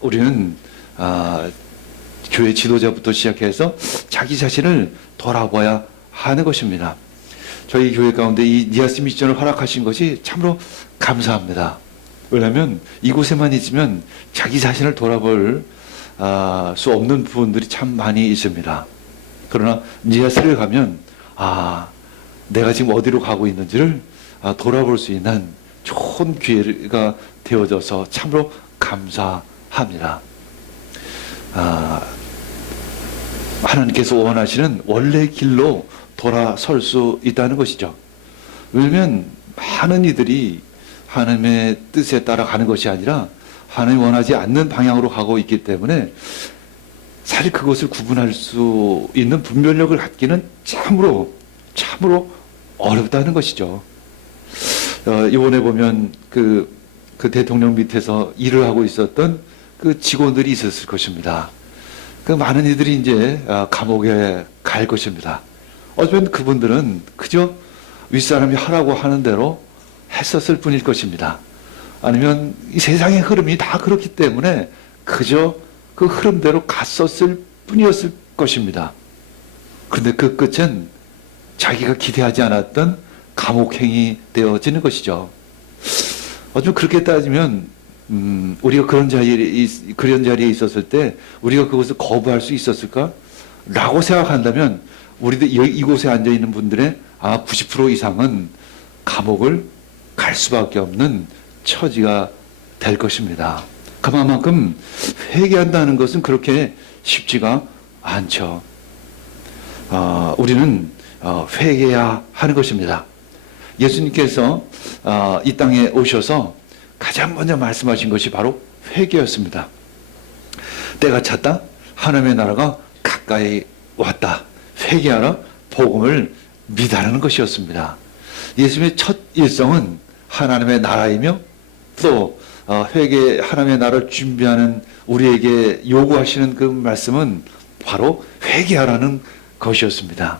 우리는 교회 지도자부터 시작해서 자기 자신을 돌아봐야 하는 것입니다. 저희 교회 가운데 이 니아스 미션을 허락하신 것이 참으로 감사합니다. 왜냐하면 이곳에만 있으면 자기 자신을 돌아볼 수 없는 부분들이 참 많이 있습니다. 그러나 니아스를 가면 내가 지금 어디로 가고 있는지를 돌아볼 수 있는 좋은 기회가 되어져서 참으로 감사합니다. 하나님께서 원하시는 원래 길로 돌아설 수 있다는 것이죠. 왜냐하면 많은 이들이 하나님의 뜻에 따라 가는 것이 아니라 하나님이 원하지 않는 방향으로 가고 있기 때문에 사실 그것을 구분할 수 있는 분별력을 갖기는 참으로 어렵다는 것이죠. 이번에 보면 그 대통령 밑에서 일을 하고 있었던 그 직원들이 있었을 것입니다. 그 많은 이들이 이제 감옥에 갈 것입니다. 어쩌면 그분들은 그저 윗사람이 하라고 하는 대로 했었을 뿐일 것입니다. 아니면 이 세상의 흐름이 다 그렇기 때문에 그저 그 흐름대로 갔었을 뿐이었을 것입니다. 그런데 그 끝은 자기가 기대하지 않았던 감옥행이 되어지는 것이죠. 어쩌면 그렇게 따지면 우리가 그런 자리에 있었을 때 우리가 그것을 거부할 수 있었을까? 라고 생각한다면 우리도 이곳에 앉아있는 분들의 90% 이상은 감옥을 갈 수밖에 없는 처지가 될 것입니다. 그만큼 회개한다는 것은 그렇게 쉽지가 않죠. 우리는 회개해야 하는 것입니다. 예수님께서 이 땅에 오셔서 가장 먼저 말씀하신 것이 바로 회개였습니다. 때가 찼다. 하나님의 나라가 가까이 왔다. 회개하라. 복음을 믿으라는 것이었습니다. 예수님의 첫 일성은 하나님의 나라이며 또 하나님의 나라를 준비하는 우리에게 요구하시는 그 말씀은 바로 회개하라는 것이었습니다.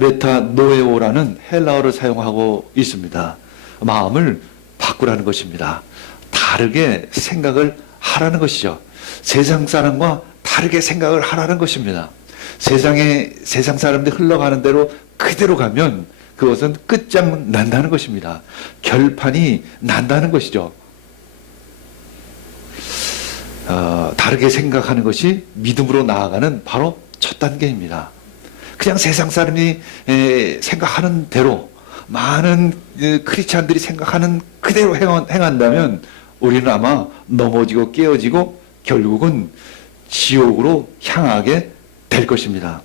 메타노에오라는 헬라어를 사용하고 있습니다. 마음을 바꾸라는 것입니다. 다르게 생각을 하라는 것이죠. 세상 사람과 다르게 생각을 하라는 것입니다. 세상 사람들 흘러가는 대로 그대로 가면 그것은 끝장 난다는 것입니다. 결판이 난다는 것이죠. 다르게 생각하는 것이 믿음으로 나아가는 바로 첫 단계입니다. 그냥 세상 사람이 생각하는 대로 많은 크리스찬들이 생각하는 그대로 행한다면 우리는 아마 넘어지고 깨어지고 결국은 지옥으로 향하게 될 것입니다.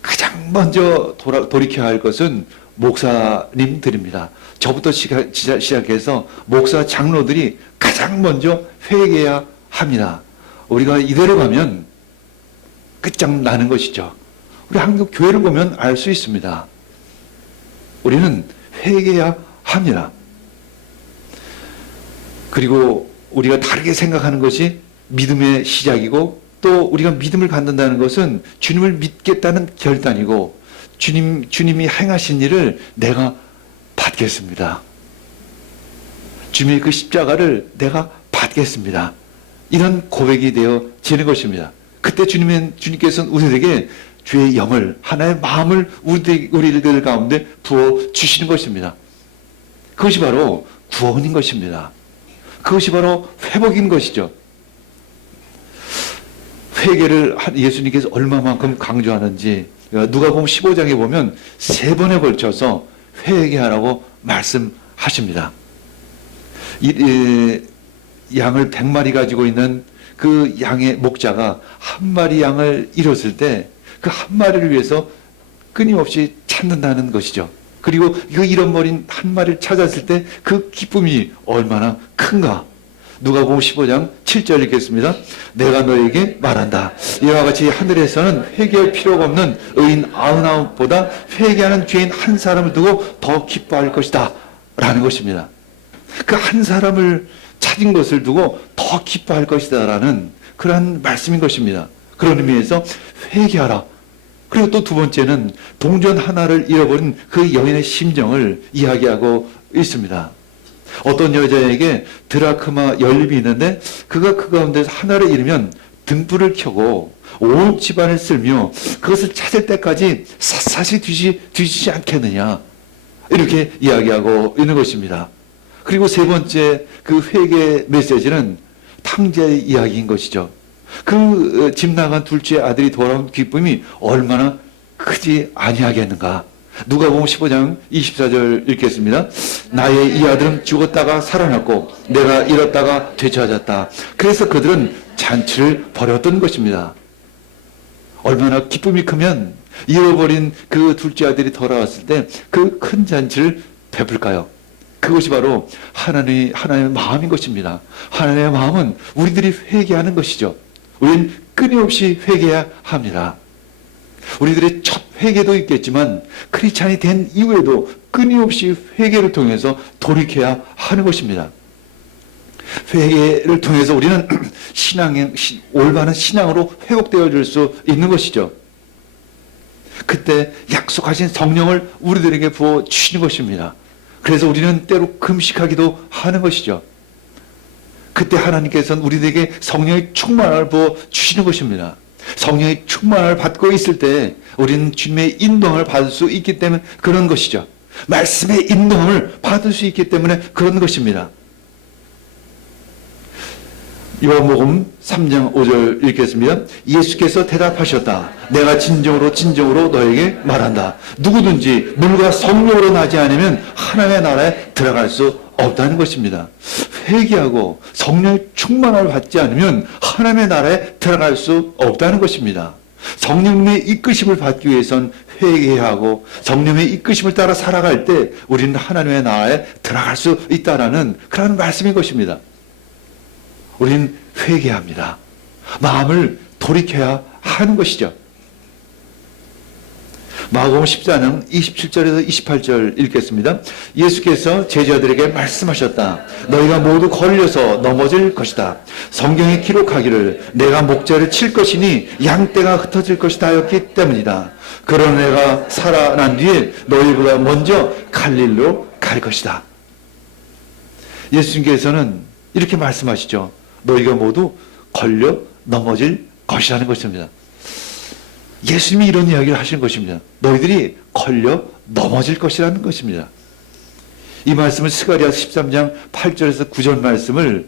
가장 먼저 돌이켜야 할 것은 목사님들입니다. 저부터 시작해서 목사 장로들이 가장 먼저 회개해야 합니다. 우리가 이대로 가면 끝장나는 것이죠. 우리 한국 교회를 보면 알 수 있습니다. 우리는 회개해야 합니다. 그리고 우리가 다르게 생각하는 것이 믿음의 시작이고 또 우리가 믿음을 갖는다는 것은 주님을 믿겠다는 결단이고 주님이 행하신 일을 내가 받겠습니다. 주님의 그 십자가를 내가 받겠습니다. 이런 고백이 되어지는 것입니다. 그때 주님께서는 우리에게 주의 영을 하나의 마음을 우리들 가운데 부어주시는 것입니다. 그것이 바로 구원인 것입니다. 그것이 바로 회복인 것이죠. 회개를 예수님께서 얼마만큼 강조하는지 누가복음 15장에 보면 3번에 걸쳐서 회개하라고 말씀하십니다. 양을 100마리 가지고 있는 그 양의 목자가 한 마리 양을 잃었을 때 그 한 마리를 위해서 끊임없이 찾는다는 것이죠. 그리고 그 잃어버린 한 마리를 찾았을 때 그 기쁨이 얼마나 큰가. 누가복음 15장 7절 읽겠습니다. 내가 너에게 말한다. 이와 같이 하늘에서는 회개할 필요가 없는 의인 99보다 회개하는 죄인 한 사람을 두고 더 기뻐할 것이다. 라는 것입니다. 그 한 사람을 찾은 것을 두고 더 기뻐할 것이다. 라는 그러한 말씀인 것입니다. 그런 의미에서 회개하라. 그리고 또 두 번째는 동전 하나를 잃어버린 그 여인의 심정을 이야기하고 있습니다. 어떤 여자에게 드라크마 연립이 있는데 그가 그 가운데서 하나를 잃으면 등불을 켜고 온 집안을 쓸며 그것을 찾을 때까지 샅샅이 뒤지지 않겠느냐, 이렇게 이야기하고 있는 것입니다. 그리고 세 번째 그 회개 메시지는 탕자의 이야기인 것이죠. 그 집 나간 둘째 아들이 돌아온 기쁨이 얼마나 크지 아니하겠는가. 누가복음 15장 24절 읽겠습니다. 나의 이 아들은 죽었다가 살아났고 내가 잃었다가 되찾았다. 그래서 그들은 잔치를 벌였던 것입니다. 얼마나 기쁨이 크면 잃어버린 그 둘째 아들이 돌아왔을 때 그 큰 잔치를 베풀까요? 그것이 바로 하나님의 마음인 것입니다. 하나님의 마음은 우리들이 회개하는 것이죠. 우리는 끊임없이 회개해야 합니다. 우리들의 첫 회개도 있겠지만 크리스찬이 된 이후에도 끊임없이 회개를 통해서 돌이켜야 하는 것입니다. 회개를 통해서 우리는 올바른 신앙으로 회복되어질 수 있는 것이죠. 그때 약속하신 성령을 우리들에게 부어 주시는 것입니다. 그래서 우리는 때로 금식하기도 하는 것이죠. 그때 하나님께서는 우리에게 성령의 충만함을 부어 주시는 것입니다. 성령의 충만함을 받고 있을 때 우리는 주님의 인도함을 받을 수 있기 때문에 그런 것이죠. 말씀의 인도함을 받을 수 있기 때문에 그런 것입니다. 요한복음 3장 5절 읽겠습니다. 예수께서 대답하셨다. 내가 진정으로 너에게 말한다. 누구든지 물과 성령으로 나지 않으면 하나님의 나라에 들어갈 수 없다는 것입니다. 회개하고 성령의 충만함을 받지 않으면 하나님의 나라에 들어갈 수 없다는 것입니다. 성령님의 이끄심을 받기 위해선 회개해야 하고 성령의 이끄심을 따라 살아갈 때 우리는 하나님의 나라에 들어갈 수 있다는 그런 말씀인 것입니다. 우리는 회개합니다. 마음을 돌이켜야 하는 것이죠. 마가복음 14장 27절에서 28절 읽겠습니다. 예수께서 제자들에게 말씀하셨다. 너희가 모두 걸려서 넘어질 것이다. 성경에 기록하기를 내가 목자를 칠 것이니 양떼가 흩어질 것이다 하였기 때문이다. 그런 내가 살아난 뒤에 너희보다 먼저 갈릴리로 갈 것이다. 예수님께서는 이렇게 말씀하시죠. 너희가 모두 걸려 넘어질 것이라는 것입니다. 예수님이 이런 이야기를 하시는 것입니다. 너희들이 걸려 넘어질 것이라는 것입니다. 이 말씀을 스가랴서 13장 8절에서 9절 말씀을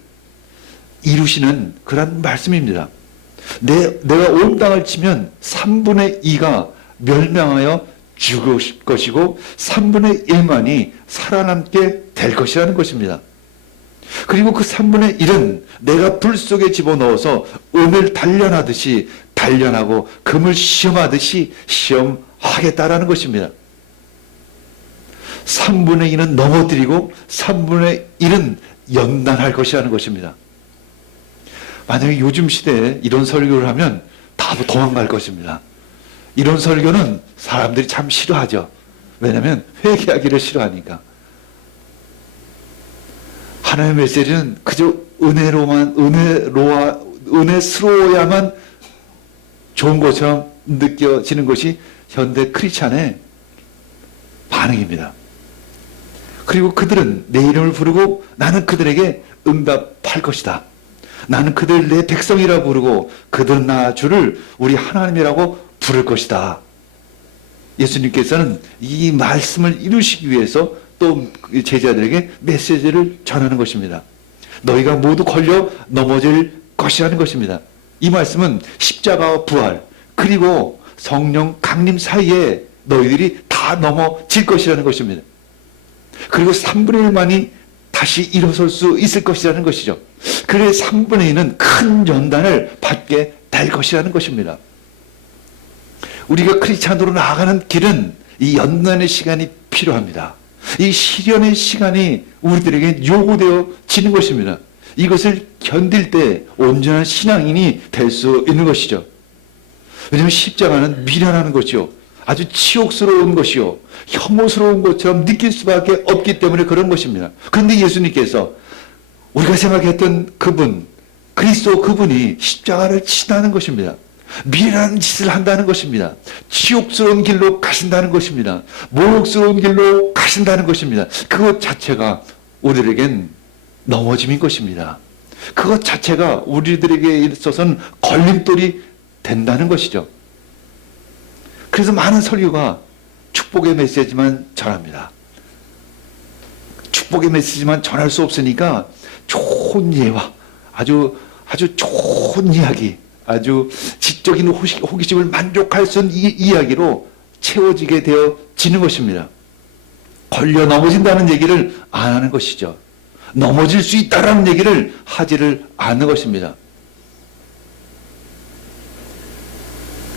이루시는 그런 말씀입니다. 내가 온 땅을 치면 3분의 2가 멸망하여 죽을 것이고 3분의 1만이 살아남게 될 것이라는 것입니다. 그리고 그 3분의 1은 내가 불 속에 집어넣어서 은을 단련하듯이 단련하고 금을 시험하듯이 시험하겠다라는 것입니다. 3분의 2는 넘어뜨리고 3분의 1은 연단할 것이라는 것입니다. 만약에 요즘 시대에 이런 설교를 하면 다 도망갈 것입니다. 이런 설교는 사람들이 참 싫어하죠. 왜냐하면 회개하기를 싫어하니까. 하나님의 메시지는 그저 은혜스러워야만 좋은 것처럼 느껴지는 것이 현대 크리스찬의 반응입니다. 그리고 그들은 내 이름을 부르고 나는 그들에게 응답할 것이다. 나는 그들 내 백성이라 부르고 그들은 나 주를 우리 하나님이라고 부를 것이다. 예수님께서는 이 말씀을 이루시기 위해서 또 제자들에게 메시지를 전하는 것입니다. 너희가 모두 걸려 넘어질 것이라는 것입니다. 이 말씀은 십자가와 부활 그리고 성령 강림 사이에 너희들이 다 넘어질 것이라는 것입니다. 그리고 3분의 1만이 다시 일어설 수 있을 것이라는 것이죠. 그래 3분의 2는 큰 연단을 받게 될 것이라는 것입니다. 우리가 크리스찬으로 나아가는 길은 이 연단의 시간이 필요합니다. 이 시련의 시간이 우리들에게 요구되어지는 것입니다. 이것을 견딜 때 온전한 신앙인이 될 수 있는 것이죠. 왜냐하면 십자가는 미련하는 것이요, 아주 치욕스러운 것이요, 혐오스러운 것처럼 느낄 수밖에 없기 때문에 그런 것입니다. 그런데 예수님께서 우리가 생각했던 그분, 그리스도 그분이 십자가를 치다는 것입니다. 미련한 짓을 한다는 것입니다. 치욕스러운 길로 가신다는 것입니다. 모욕스러운 길로 가신다는 것입니다. 그것 자체가 우리에겐 넘어짐인 것입니다. 그것 자체가 우리들에게 있어서는 걸림돌이 된다는 것이죠. 그래서 많은 설교가 축복의 메시지만 전합니다. 축복의 메시지만 전할 수 없으니까 좋은 예와 아주 좋은 이야기, 아주 지적인 호기심을 만족할 수 있는 이야기로 채워지게 되어지는 것입니다. 걸려 넘어진다는 얘기를 안 하는 것이죠. 넘어질 수 있다라는 얘기를 하지를 않는 것입니다.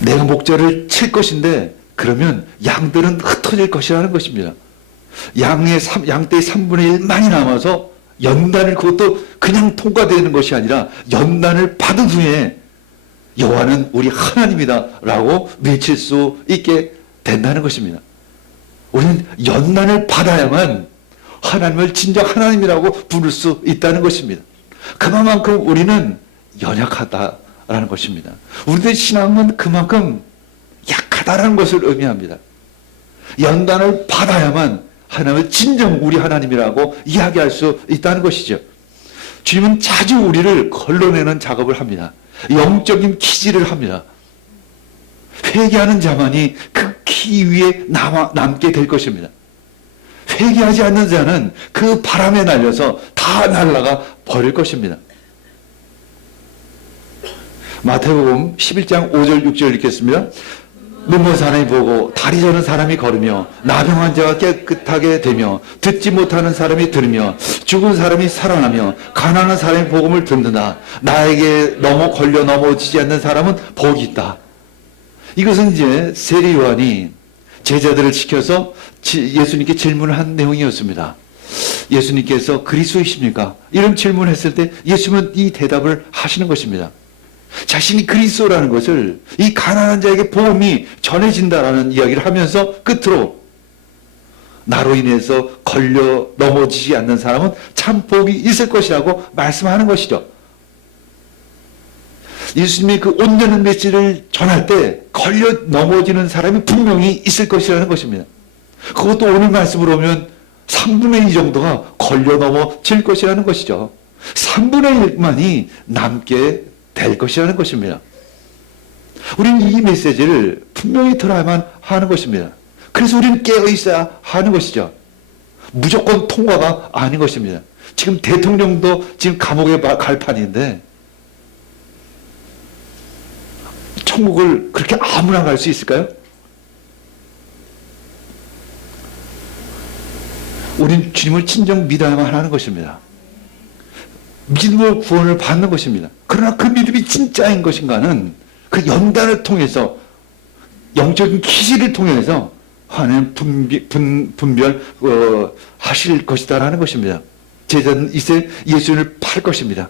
내가 목자를 칠 것인데 그러면 양들은 흩어질 것이라는 것입니다. 양떼의 3분의 1만이 남아서 연단을, 그것도 그냥 통과되는 것이 아니라 연단을 받은 후에 여호와는 우리 하나님이다 라고 외칠 수 있게 된다는 것입니다. 우리는 연단을 받아야만 하나님을 진정 하나님이라고 부를 수 있다는 것입니다. 그만큼 우리는 연약하다라는 것입니다. 우리들의 신앙은 그만큼 약하다라는 것을 의미합니다. 연단을 받아야만 하나님을 진정 우리 하나님이라고 이야기할 수 있다는 것이죠. 주님은 자주 우리를 걸러내는 작업을 합니다. 영적인 키질을 합니다. 회개하는 자만이 그 키 위에 남게 될 것입니다. 회개하지 않는 자는 그 바람에 날려서 다 날아가 버릴 것입니다. 마태복음 11장 5절 6절 읽겠습니다. 눈먼 사람이 보고 다리 저는 사람이 걸으며 나병한 자가 깨끗하게 되며 듣지 못하는 사람이 들으며 죽은 사람이 살아나며 가난한 사람이 복음을 듣는다. 나에게 걸려 넘어지지 않는 사람은 복이 있다. 이것은 이제 세리 요한이 제자들을 시켜서 예수님께 질문을 한 내용이었습니다. 예수님께서 그리스도이십니까? 이런 질문을 했을 때 예수님은 이 대답을 하시는 것입니다. 자신이 그리스도라는 것을 이 가난한 자에게 복음이 전해진다라는 이야기를 하면서 끝으로 나로 인해서 걸려 넘어지지 않는 사람은 참 복이 있을 것이라고 말씀하는 것이죠. 예수님이 그 온전한 메시지를 전할 때 걸려 넘어지는 사람이 분명히 있을 것이라는 것입니다. 그것도 오늘 말씀으로 오면 3분의 2 정도가 걸려 넘어질 것이라는 것이죠. 3분의 1만이 남게 될 것이라는 것입니다. 우리는 이 메시지를 분명히 들어야만 하는 것입니다. 그래서 우리는 깨어 있어야 하는 것이죠. 무조건 통과가 아닌 것입니다. 지금 대통령도 지금 감옥에 갈 판인데 천국을 그렇게 아무나 갈 수 있을까요? 우린 주님을 진정 믿어야만 하는 것입니다. 믿음으로 구원을 받는 것입니다. 그러나 그 믿음이 진짜인 것인가는 그 연단을 통해서 영적인 기질을 통해서 하나님 분별 하실 것이다라는 것입니다. 제자는 이제 예수님을 팔 것입니다.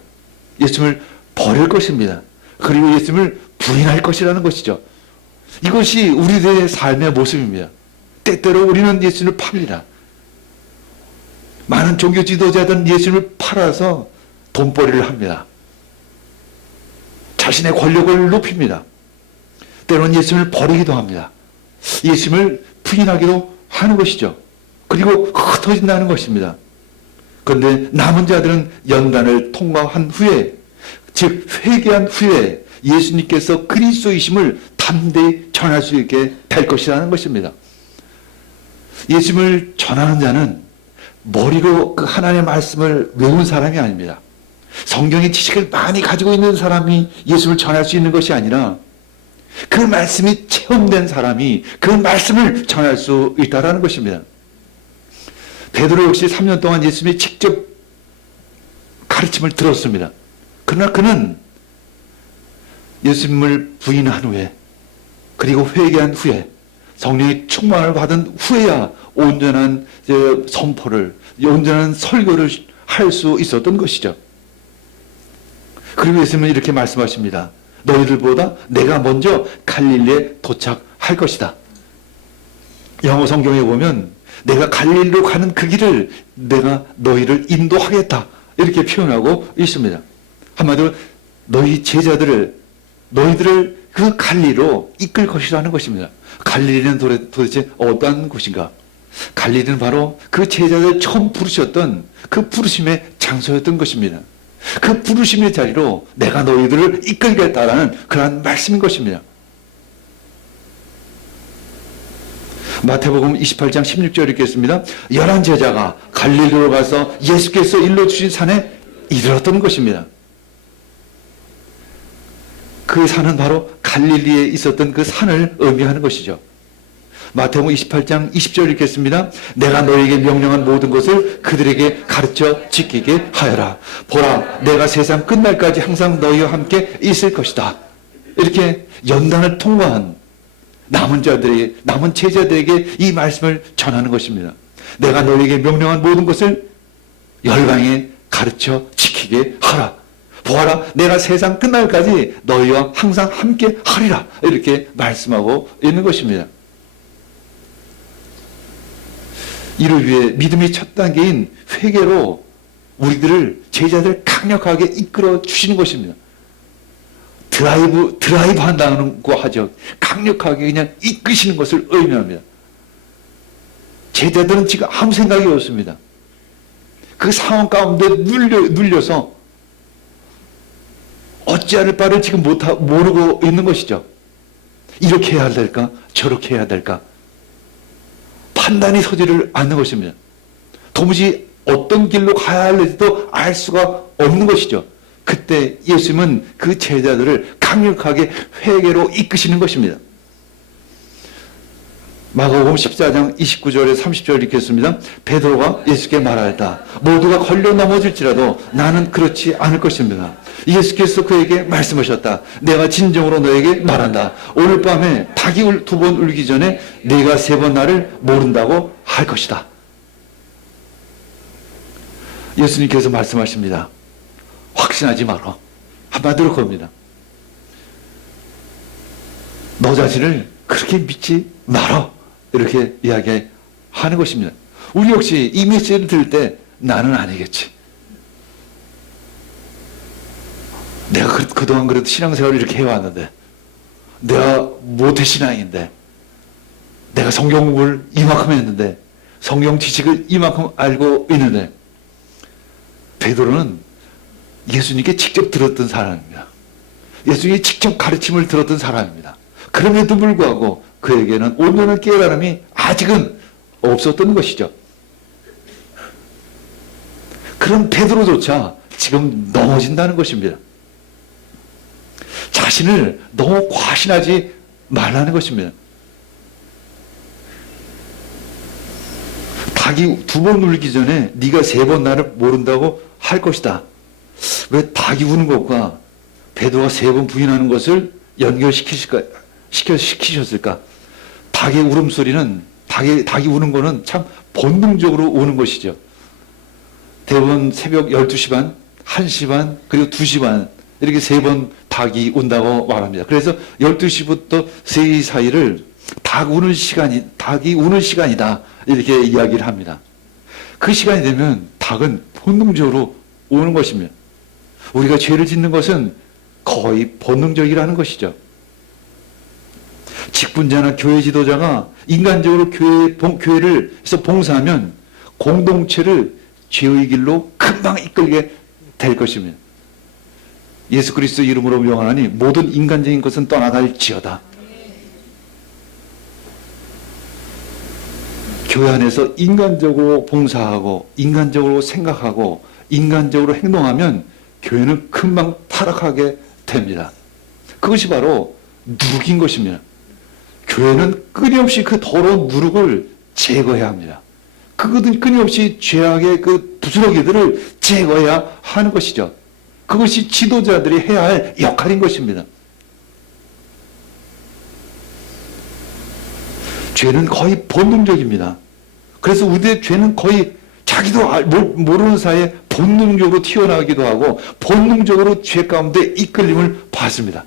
예수님을 버릴 것입니다. 그리고 예수님을 부인할 것이라는 것이죠. 이것이 우리들의 삶의 모습입니다. 때때로 우리는 예수님을 팝니다. 많은 종교 지도자들은 예수님을 팔아서 돈벌이를 합니다. 자신의 권력을 높입니다. 때로는 예수님을 버리기도 합니다. 예수님을 부인하기도 하는 것이죠. 그리고 흩어진다는 것입니다. 그런데 남은 자들은 연단을 통과한 후에, 즉 회개한 후에 예수님께서 그리스도이심을 담대히 전할 수 있게 될 것이라는 것입니다. 예수님을 전하는 자는 머리로 그 하나님의 말씀을 외운 사람이 아닙니다. 성경의 지식을 많이 가지고 있는 사람이 예수를 전할 수 있는 것이 아니라 그 말씀이 체험된 사람이 그 말씀을 전할 수 있다는 것입니다. 베드로 역시 3년 동안 예수님이 직접 가르침을 들었습니다. 그러나 그는 예수님을 부인한 후에 그리고 회개한 후에 성령의 충만을 받은 후에야 온전한 선포를, 온전한 설교를 할 수 있었던 것이죠. 그리고 예수님은 이렇게 말씀하십니다. 너희들보다 내가 먼저 갈릴리에 도착할 것이다. 영어 성경에 보면 내가 갈릴리로 가는 그 길을 내가 너희를 인도하겠다 이렇게 표현하고 있습니다. 한마디로 너희들을 그 갈릴리로 이끌 것이라는 것입니다. 갈릴리는 도대체 어떠한 곳인가? 갈릴리는 바로 그 제자들 처음 부르셨던 그 부르심의 장소였던 것입니다. 그 부르심의 자리로 내가 너희들을 이끌겠다라는 그러한 말씀인 것입니다. 마태복음 28장 16절 읽겠습니다. 11 제자가 갈릴리로 가서 예수께서 일러주신 산에 이르렀던 것입니다. 그 산은 바로 갈릴리에 있었던 그 산을 의미하는 것이죠. 마태복음 28장 20절 읽겠습니다. 내가 너에게 명령한 모든 것을 그들에게 가르쳐 지키게 하여라. 보라, 내가 세상 끝날까지 항상 너희와 함께 있을 것이다. 이렇게 연단을 통과한 남은 자들에게, 남은 제자들에게 이 말씀을 전하는 것입니다. 내가 너에게 명령한 모든 것을 열방에 가르쳐 지키게 하라. 보아라, 내가 세상 끝날까지 너희와 항상 함께 하리라. 이렇게 말씀하고 있는 것입니다. 이를 위해 믿음의 첫 단계인 회개로 우리들을, 제자들 강력하게 이끌어 주시는 것입니다. 드라이브 한다는 거 하죠. 강력하게 그냥 이끄시는 것을 의미합니다. 제자들은 지금 아무 생각이 없습니다. 그 상황 가운데 눌려서 어찌할 바를 지금 모르고 있는 것이죠. 이렇게 해야 될까? 저렇게 해야 될까? 판단이 서지를 않는 것입니다. 도무지 어떤 길로 가야 할지도 알 수가 없는 것이죠. 그때 예수님은 그 제자들을 강력하게 회개로 이끄시는 것입니다. 마가복음 14장 29절에 30절 읽겠습니다. 베드로가 예수께 말하였다. 모두가 걸려 넘어질지라도 나는 그렇지 않을 것입니다. 예수께서 그에게 말씀하셨다. 내가 진정으로 너에게 말한다. 오늘 밤에 닭이 2번 울기 전에 네가 3번 나를 모른다고 할 것이다. 예수님께서 말씀하십니다. 확신하지 마라. 한마디로 겁니다. 너 자신을 그렇게 믿지 마라. 이렇게 이야기하는 것입니다. 우리 역시 이 메시지를 들을 때 나는 아니겠지. 내가 그동안 그래도 신앙생활을 이렇게 해왔는데, 내가 모태신앙인데, 내가 성경 공부를 이만큼 했는데, 성경 지식을 이만큼 알고 있는데, 베드로는 예수님께 직접 들었던 사람입니다. 예수님이 직접 가르침을 들었던 사람입니다. 그럼에도 불구하고 그에게는 온전한 깨달음이 아직은 없었던 것이죠. 그런 베드로조차 지금 넘어진다는 것입니다. 자신을 너무 과신하지 말라는 것입니다. 닭이 2번 울기 전에 네가 3번 나를 모른다고 할 것이다. 왜 닭이 우는 것과 베드로가 3번 부인하는 것을 시키셨을까? 닭의 울음소리는, 닭이 우는 거는 참 본능적으로 우는 것이죠. 대부분 새벽 12시 반, 1시 반, 그리고 2시 반, 이렇게 3번 닭이 운다고 말합니다. 그래서 12시부터 3시 사이를 닭이 우는 시간이다. 이렇게 이야기를 합니다. 그 시간이 되면 닭은 본능적으로 우는 것입니다. 우리가 죄를 짓는 것은 거의 본능적이라는 것이죠. 직분자나 교회 지도자가 인간적으로 교회를 해서 봉사하면 공동체를 죄의 길로 금방 이끌게 될 것입니다. 예수 그리스도 이름으로 명하니 모든 인간적인 것은 떠나갈지어다. 교회 안에서 인간적으로 봉사하고 인간적으로 생각하고 인간적으로 행동하면 교회는 금방 타락하게 됩니다. 그것이 바로 누룩인 것입니다. 교회는 끊임없이 그 더러운 누룩을 제거해야 합니다. 그것은 끊임없이 죄악의 그 부스러기들을 제거해야 하는 것이죠. 그것이 지도자들이 해야 할 역할인 것입니다. 죄는 거의 본능적입니다. 그래서 우리의 죄는 거의 자기도 모르는 사이에 본능적으로 튀어나오기도 하고 본능적으로 죄 가운데 이끌림을 받습니다.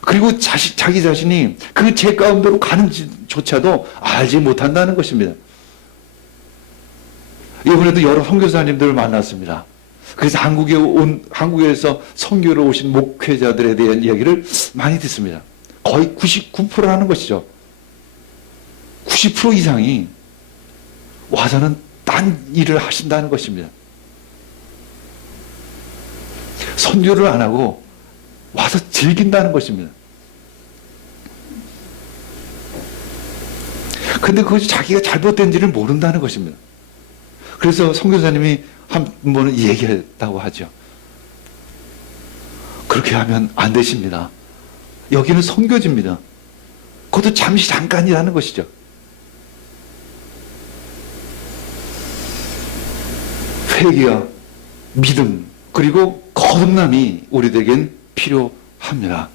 그리고 자기 자신이 그 죄 가운데로 가는지조차도 알지 못한다는 것입니다. 이번에도 여러 선교사님들을 만났습니다. 그래서 한국에서 선교로 오신 목회자들에 대한 이야기를 많이 듣습니다. 거의 99%라는 것이죠. 90% 이상이 와서는 딴 일을 하신다는 것입니다. 선교를 안 하고 와서 즐긴다는 것입니다. 근데 그것이 자기가 잘못된지를 모른다는 것입니다. 그래서 선교사님이 한 번은 얘기했다고 하죠. 그렇게 하면 안 되십니다. 여기는 선교지입니다. 그것도 잠시 잠깐이라는 것이죠. 회개와 믿음 그리고 거듭남이 우리에겐 필요합니다.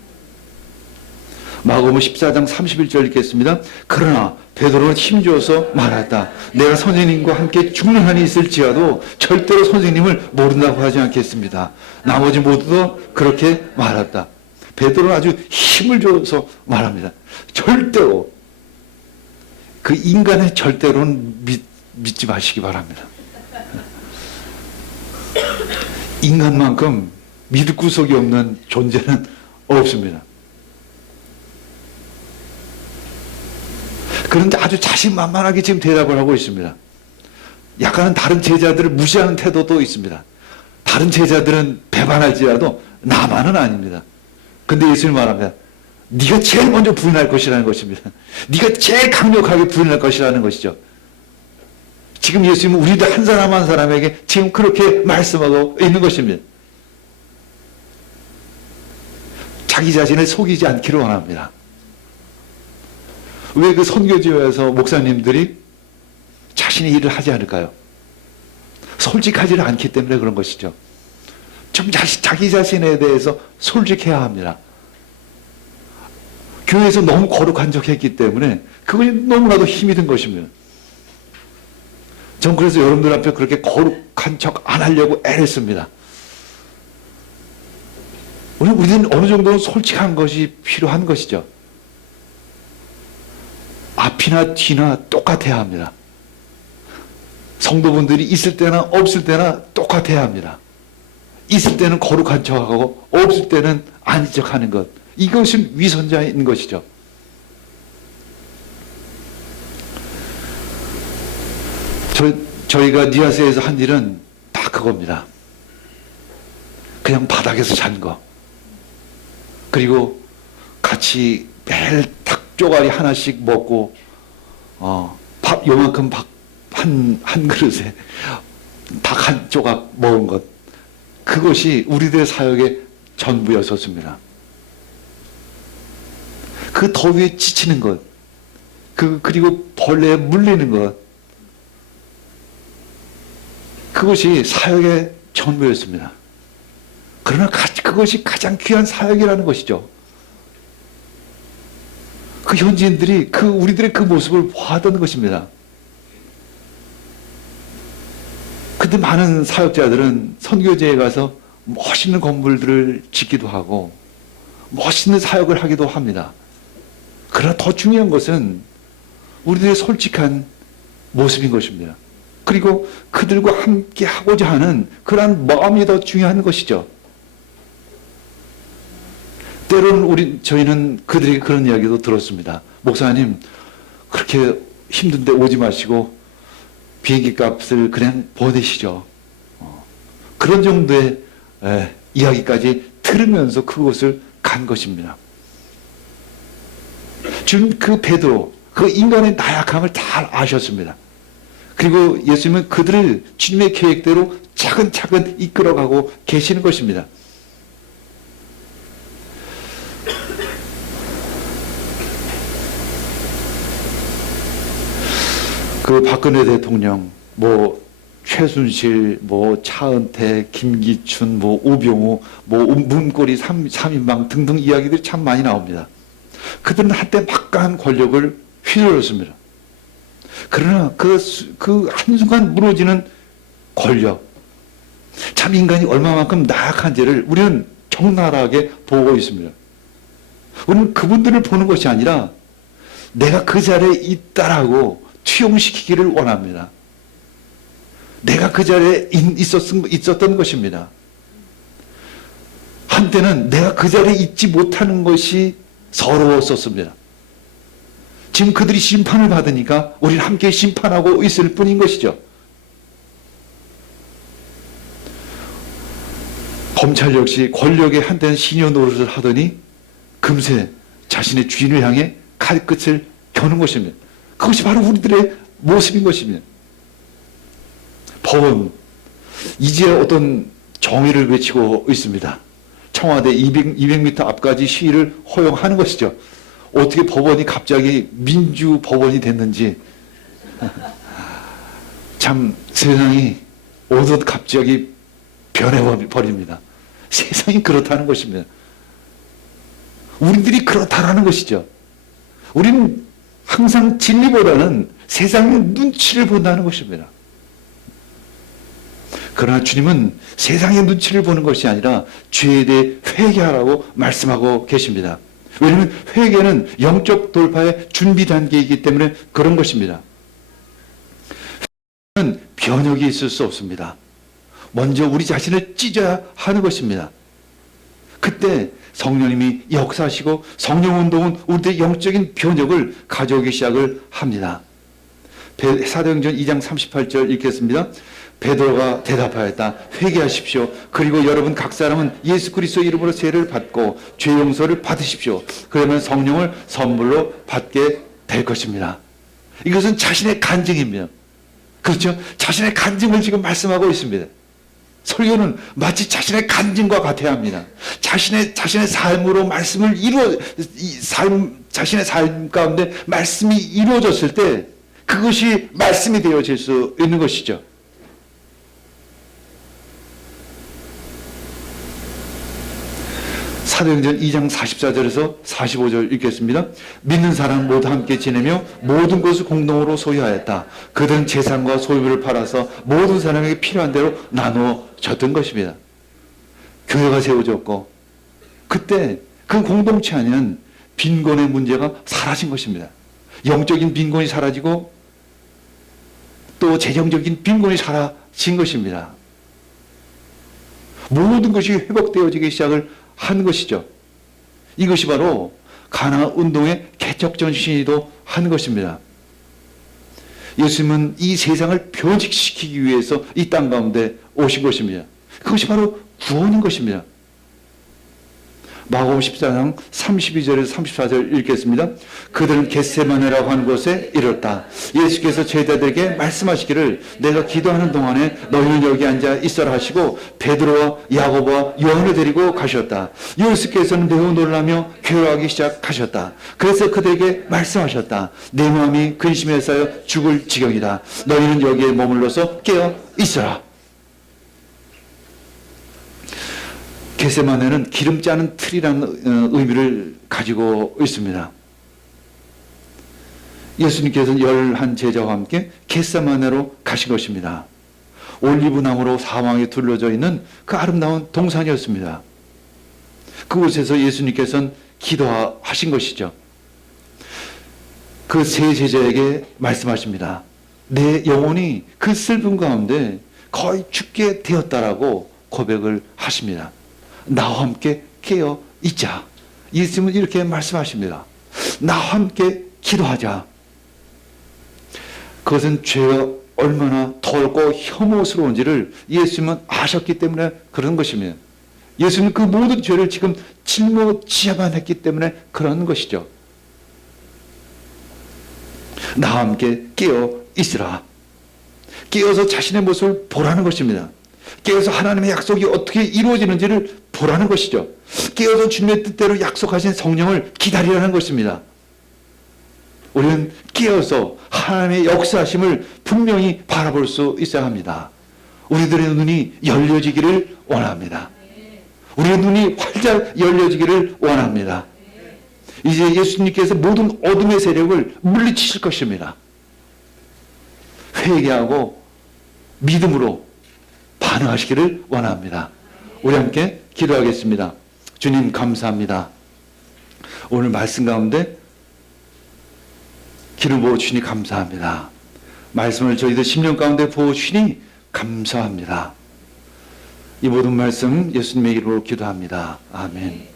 마가복음 14장 31절 읽겠습니다. 그러나 베드로는 힘주어서 말했다. 내가 선생님과 함께 죽는 한이 있을지라도 절대로 선생님을 모른다고 하지 않겠습니다. 나머지 모두도 그렇게 말했다. 베드로는 아주 힘을 줘서 말합니다. 절대로 그 인간의 절대로는 믿지 마시기 바랍니다. 인간만큼 믿을 구석이 없는 존재는 없습니다. 그런데 아주 자신만만하게 지금 대답을 하고 있습니다. 약간은 다른 제자들을 무시하는 태도도 있습니다. 다른 제자들은 배반할지라도 나만은 아닙니다. 근데 예수님 말합니다. 네가 제일 먼저 부인할 것이라는 것입니다. 네가 제일 강력하게 부인할 것이라는 것이죠. 지금 예수님은 우리들 한 사람 한 사람에게 지금 그렇게 말씀하고 있는 것입니다. 자기 자신을 속이지 않기를 원합니다. 왜 그 선교지에서 목사님들이 자신의 일을 하지 않을까요? 솔직하지를 않기 때문에 그런 것이죠. 좀 자기 자신에 대해서 솔직해야 합니다. 교회에서 너무 거룩한 척 했기 때문에 그것이 너무나도 힘이 든 것입니다. 전 그래서 여러분들 앞에 그렇게 거룩한 척 안 하려고 애랬습니다. 우리는 어느 정도는 솔직한 것이 필요한 것이죠. 앞이나 뒤나 똑같아야 합니다. 성도분들이 있을 때나 없을 때나 똑같아야 합니다. 있을 때는 거룩한 척하고 없을 때는 아닌 척하는 것. 이것은 위선자인 것이죠. 저희가 니아스에서 한 일은 다 그겁니다. 그냥 바닥에서 잔 거. 그리고 같이 매일 닭 쪼가리 하나씩 먹고 밥 요만큼 밥 한 그릇에 닭 한 조각 먹은 것. 그것이 우리들의 사역의 전부였었습니다. 그 더위에 지치는 것, 그리고 벌레에 물리는 것, 그것이 사역의 전부였습니다. 그러나 그것이 가장 귀한 사역이라는 것이죠. 그 현지인들이 우리들의 그 모습을 보았던 것입니다. 근데 많은 사역자들은 선교지에 가서 멋있는 건물들을 짓기도 하고 멋있는 사역을 하기도 합니다. 그러나 더 중요한 것은 우리들의 솔직한 모습인 것입니다. 그리고 그들과 함께 하고자 하는 그러한 마음이 더 중요한 것이죠. 때로는 저희는 그들에게 그런 이야기도 들었습니다. 목사님, 그렇게 힘든데 오지 마시고 비행기 값을 그냥 보내시죠. 그런 정도의 이야기까지 들으면서 그곳을 간 것입니다. 지금 그 베드로, 그 인간의 나약함을 잘 아셨습니다. 그리고 예수님은 그들을 주님의 계획대로 차근차근 이끌어가고 계시는 것입니다. 그 박근혜 대통령, 최순실, 차은태, 김기춘, 우병우, 문고리 3인방 등등 이야기들이 참 많이 나옵니다. 그들은 한때 막강한 권력을 휘둘렀습니다. 그러나 그 한순간 무너지는 권력, 참 인간이 얼마만큼 나약한지를 우리는 적나라하게 보고 있습니다. 우리는 그분들을 보는 것이 아니라 내가 그 자리에 있다라고 투영시키기를 원합니다. 내가 그 자리에 있었던 것입니다. 한때는 내가 그 자리에 있지 못하는 것이 서러웠었습니다. 지금 그들이 심판을 받으니까 우리는 함께 심판하고 있을 뿐인 것이죠. 검찰 역시 권력의 한때는 시녀 노릇을 하더니 금세 자신의 주인을 향해 칼끝을 겨눈 것입니다. 그것이 바로 우리들의 모습인 것입니다. 법은 이제 어떤 정의를 외치고 있습니다. 청와대 200m 앞까지 시위를 허용하는 것이죠. 어떻게 법원이 갑자기 민주법원이 됐는지 참 세상이 어느덧 갑자기 변해버립니다. 세상이 그렇다는 것입니다. 우리들이 그렇다라는 것이죠. 우리는 항상 진리보다는 세상의 눈치를 본다는 것입니다. 그러나 주님은 세상의 눈치를 보는 것이 아니라 죄에 대해 회개하라고 말씀하고 계십니다. 왜냐하면 회개는 영적 돌파의 준비 단계이기 때문에 그런 것입니다. 회개는 변혁이 있을 수 없습니다. 먼저 우리 자신을 찢어야 하는 것입니다. 그때 성령님이 역사하시고 성령운동은 우리의 영적인 변혁을 가져오기 시작을 합니다. 사도행전 2장 38절 읽겠습니다. 베드로가 대답하였다. 회개하십시오. 그리고 여러분 각 사람은 예수 그리스도 이름으로 세례를 받고 죄 용서를 받으십시오. 그러면 성령을 선물로 받게 될 것입니다. 이것은 자신의 간증입니다. 그렇죠? 자신의 간증을 지금 말씀하고 있습니다. 설교는 마치 자신의 간증과 같아야 합니다. 자신의 삶으로 말씀을 자신의 삶 가운데 말씀이 이루어졌을 때 그것이 말씀이 되어질 수 있는 것이죠. 사도행전 2장 44절에서 45절 읽겠습니다. 믿는 사람 모두 함께 지내며 모든 것을 공동으로 소유하였다. 그들은 재산과 소유를 팔아서 모든 사람에게 필요한 대로 나누어 줬던 것입니다. 교회가 세워졌고 그때 그 공동체 안에는 빈곤의 문제가 사라진 것입니다. 영적인 빈곤이 사라지고 또 재정적인 빈곤이 사라진 것입니다. 모든 것이 회복되어지기 시작을 한 것이죠. 이것이 바로 가나 운동의 개척 전신이기도 한 것입니다. 예수님은 이 세상을 변칙시키기 위해서 이 땅 가운데 오신 것입니다. 그것이 바로 구원인 것입니다. 마가복음 14장 32절에서 34절 읽겠습니다. 그들은 겟세마네라고 하는 곳에 이르렀다. 예수께서 제자들에게 말씀하시기를 내가 기도하는 동안에 너희는 여기 앉아 있어라 하시고 베드로와 야고보와 요한을 데리고 가셨다. 예수께서는 매우 놀라며 괴로워하기 시작하셨다. 그래서 그들에게 말씀하셨다. 내 마음이 근심에 쌓여 죽을 지경이다. 너희는 여기에 머물러서 깨어 있어라. 겟세마네는 기름 짜는 틀이라는 의미를 가지고 있습니다. 예수님께서는 11 제자와 함께 겟세마네로 가신 것입니다. 올리브나무로 사방에 둘러져 있는 그 아름다운 동산이었습니다. 그곳에서 예수님께서는 기도하신 것이죠. 그 세 제자에게 말씀하십니다. 내 영혼이 그 슬픔 가운데 거의 죽게 되었다라고 고백을 하십니다. 나와 함께 깨어 있자. 예수님은 이렇게 말씀하십니다. 나와 함께 기도하자. 그것은 죄가 얼마나 덜고 혐오스러운지를 예수님은 아셨기 때문에 그런 것입니다. 예수님은 그 모든 죄를 지금 짊어지야만 했기 때문에 그런 것이죠. 나와 함께 깨어 있으라. 깨어서 자신의 모습을 보라는 것입니다. 깨어서 하나님의 약속이 어떻게 이루어지는지를 보라는 것이죠. 깨어서 주님의 뜻대로 약속하신 성령을 기다리라는 것입니다. 우리는 깨어서 하나님의 역사하심을 분명히 바라볼 수 있어야 합니다. 우리들의 눈이 열려지기를 원합니다. 우리의 눈이 활짝 열려지기를 원합니다. 이제 예수님께서 모든 어둠의 세력을 물리치실 것입니다. 회개하고 믿음으로 반응하시기를 원합니다. 우리 함께 기도하겠습니다. 주님 감사합니다. 오늘 말씀 가운데 기름 부어주시니 감사합니다. 말씀을 저희들 10년 가운데 부어주시니 감사합니다. 이 모든 말씀 예수님의 이름으로 기도합니다. 아멘.